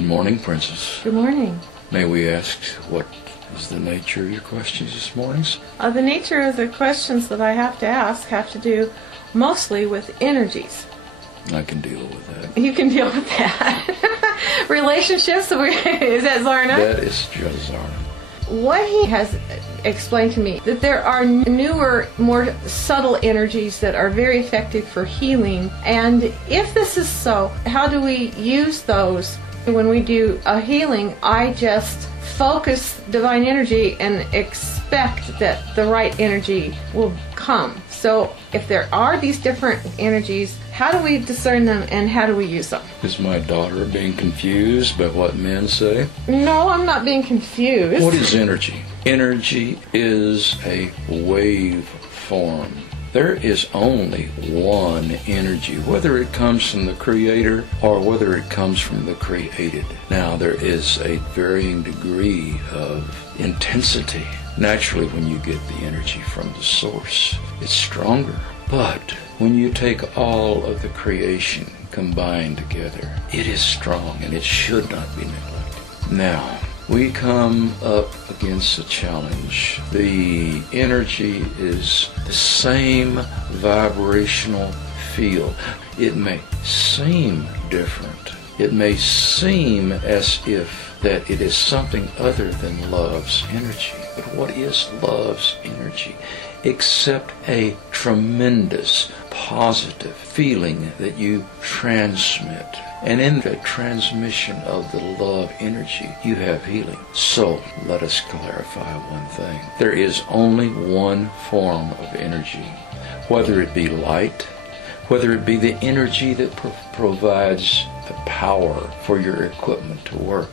Good morning, Princess. Good morning. May we ask what is the nature of your questions this morning? The nature of the questions that I have to ask have to do mostly with energies. I can deal with that. You can deal with that. Relationships, is that Zarna? That is just Zarna. What he has explained to me, that there are newer, more subtle energies that are very effective for healing. And if this is so, how do we use those? When we do a healing, I just focus divine energy and expect that the right energy will come. So if there are these different energies, how do we discern them and how do we use them? Is my daughter being confused by what men say? No, I'm not being confused. What is energy? Energy is a wave form. There is only one energy, whether it comes from the Creator or whether it comes from the created. Now, there is a varying degree of intensity. Naturally, when you get the energy from the source, it's stronger. But when you take all of the creation combined together, it is strong and it should not be neglected. Now, we come up against a challenge. The energy is the same vibrational field. It may seem different. It may seem as if that it is something other than love's energy. But what is love's energy? Except a tremendous positive feeling that you transmit. And in the transmission of the love energy, you have healing. So, let us clarify one thing. There is only one form of energy. Whether it be light, whether it be the energy that provides the power for your equipment to work,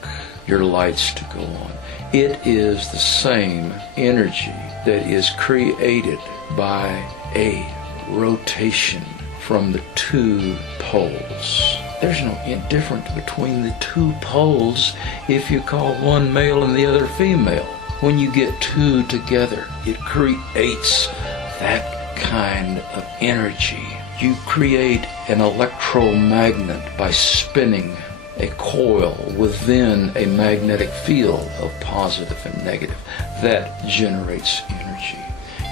your lights to go on. It is the same energy that is created by a rotation from the two poles. There's no difference between the two poles if you call one male and the other female. When you get two together, it creates that kind of energy. You create an electromagnet by spinning a coil within a magnetic field of positive and negative. That generates energy.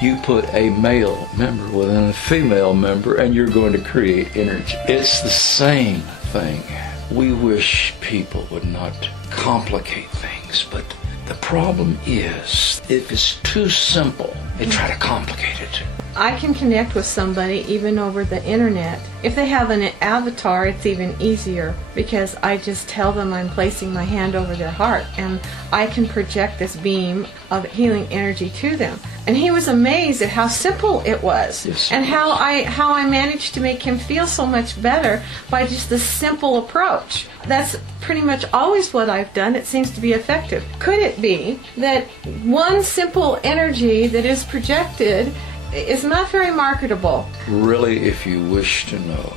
You put a male member within a female member and you're going to create energy. It's the same thing. We wish people would not complicate things, but the problem is, if it's too simple, they try to complicate it. I can connect with somebody even over the internet. If they have an avatar, it's even easier because I just tell them I'm placing my hand over their heart and I can project this beam of healing energy to them. And he was amazed at how simple it was. Yes, and how I managed to make him feel so much better by just this simple approach. That's pretty much always what I've done. It seems to be effective. Could it be that one simple energy that is projected is not very marketable? Really, if you wish to know,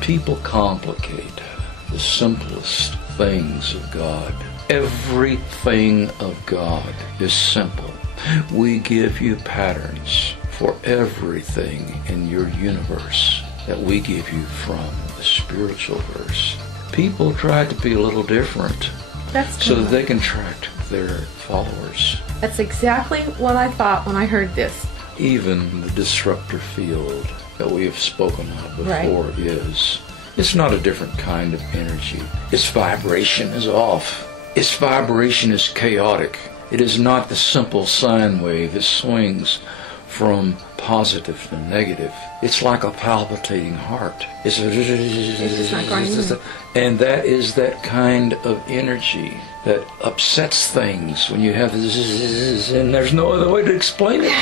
people complicate the simplest things of God. Everything of God is simple. We give you patterns for everything in your universe that we give you from the spiritual verse. People try to be a little different so that they can attract their followers. That's exactly what I thought when I heard this. Even the disruptor field that we have spoken of before it's not a different kind of energy. Its vibration is off. Its vibration is chaotic. It is not the simple sine wave that swings from positive to negative. It's like a palpitating heart. It's just not going. And that is that kind of energy that upsets things when you have this, and there's no other way to explain it.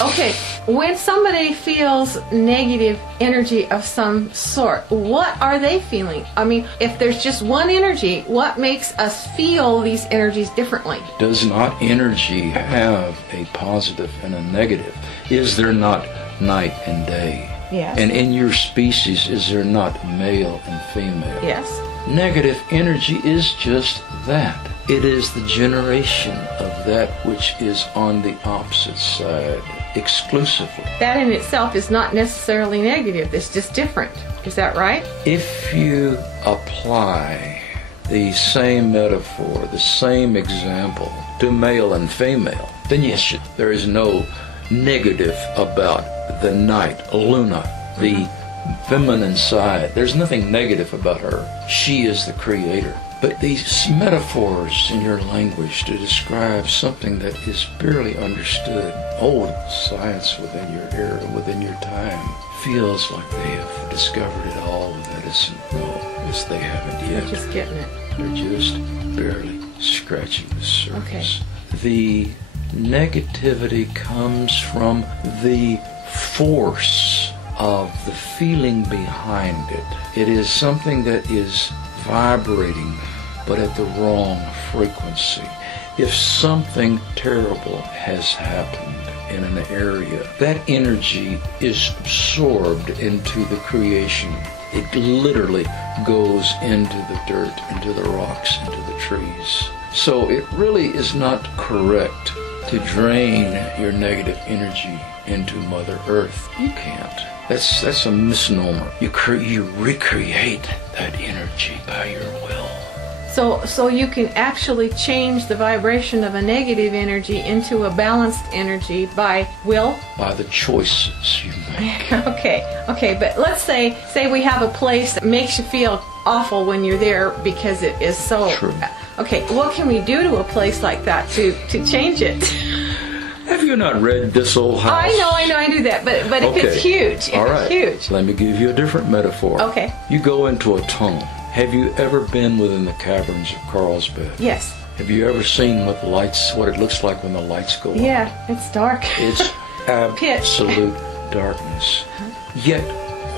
Okay, when somebody feels negative energy of some sort, what are they feeling? I mean, if there's just one energy, what makes us feel these energies differently? Does not energy have a positive and a negative? Is there not night and day? Yes. And in your species, is there not male and female? Yes. Negative energy is just that. It is the generation of that which is on the opposite side exclusively. That in itself is not necessarily negative. It's just different. Is that right? If you apply the same metaphor, the same example to male and female, then yes, there is no negative about the night, Luna, the feminine side. There's nothing negative about her. She is the creator. But these metaphors in your language to describe something that is barely understood, old science within your era, within your time, feels like they have discovered it all with Edison. No, yes, they haven't yet. They're just getting it. They're just barely scratching the surface. Okay. The negativity comes from the force of the feeling behind it. It is something that is vibrating, but at the wrong frequency. If something terrible has happened in an area, that energy is absorbed into the creation. It literally goes into the dirt, into the rocks, into the trees. So it really is not correct to drain your negative energy into Mother Earth. You can't. That's a misnomer. You recreate that energy by your will. So you can actually change the vibration of a negative energy into a balanced energy by will? By the choices you make. Okay, but let's say we have a place that makes you feel awful when you're there because it is so... True. Okay, what can we do to a place like that to change it? Have you not read This Old House? I know, I do that, but if it's huge, it's huge. Let me give you a different metaphor. Okay. You go into a tunnel. Have you ever been within the caverns of Carlsbad? Yes. Have you ever seen what it looks like when the lights go on? Yeah, it's dark. It's absolute darkness. Yet,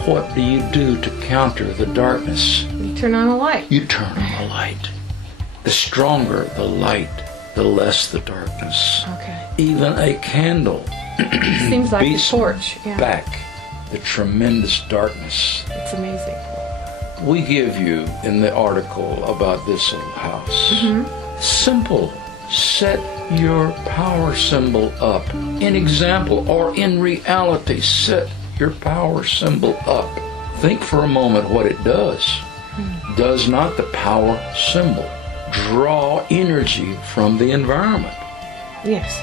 what do you do to counter the darkness? You turn on a light. You turn on the light. The stronger the light, the less the darkness. Okay. Even a candle seems like a beats torch. Yeah. back the tremendous darkness. It's amazing. We give you in the article about This Old House. Simple. Set your power symbol up. In example or in reality, set your power symbol up. Think for a moment what it does. Does not the power symbol draw energy from the environment? Yes.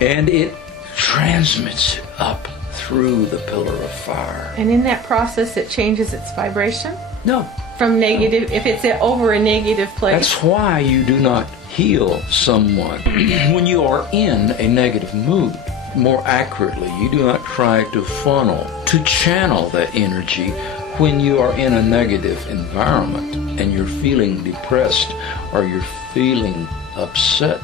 And it transmits it up through the pillar of fire. And in that process, it changes its vibration? No. From negative, if it's over a negative place? That's why you do not heal someone when you are in a negative mood. More accurately, you do not try to funnel, to channel that energy when you are in a negative environment and you're feeling depressed or you're feeling upset,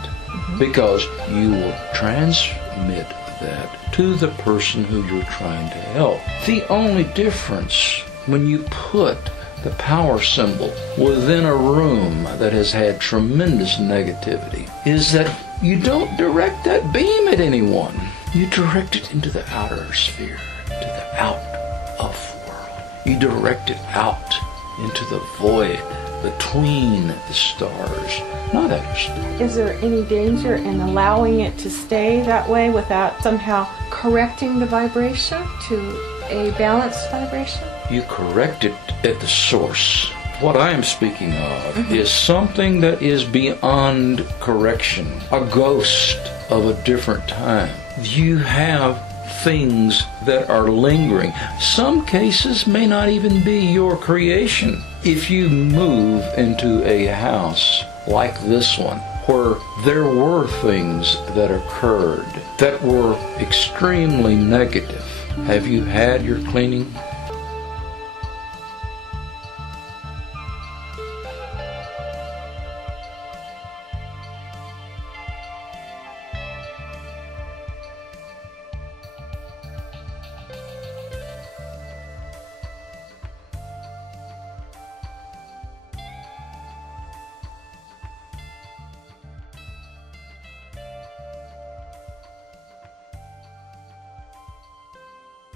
because you will transmit that to the person who you're trying to help. The only difference when you put the power symbol within a room that has had tremendous negativity is that you don't direct that beam at anyone. You direct it into the outer sphere, to the out of world. You direct it out into the void between the stars, not at stars. Is there any danger in allowing it to stay that way without somehow correcting the vibration to a balanced vibration? You correct it at the source. What I am speaking of is something that is beyond correction, a ghost of a different time. You have things that are lingering. Some cases may not even be your creation. If you move into a house like this one, where there were things that occurred that were extremely negative, have you had your cleaning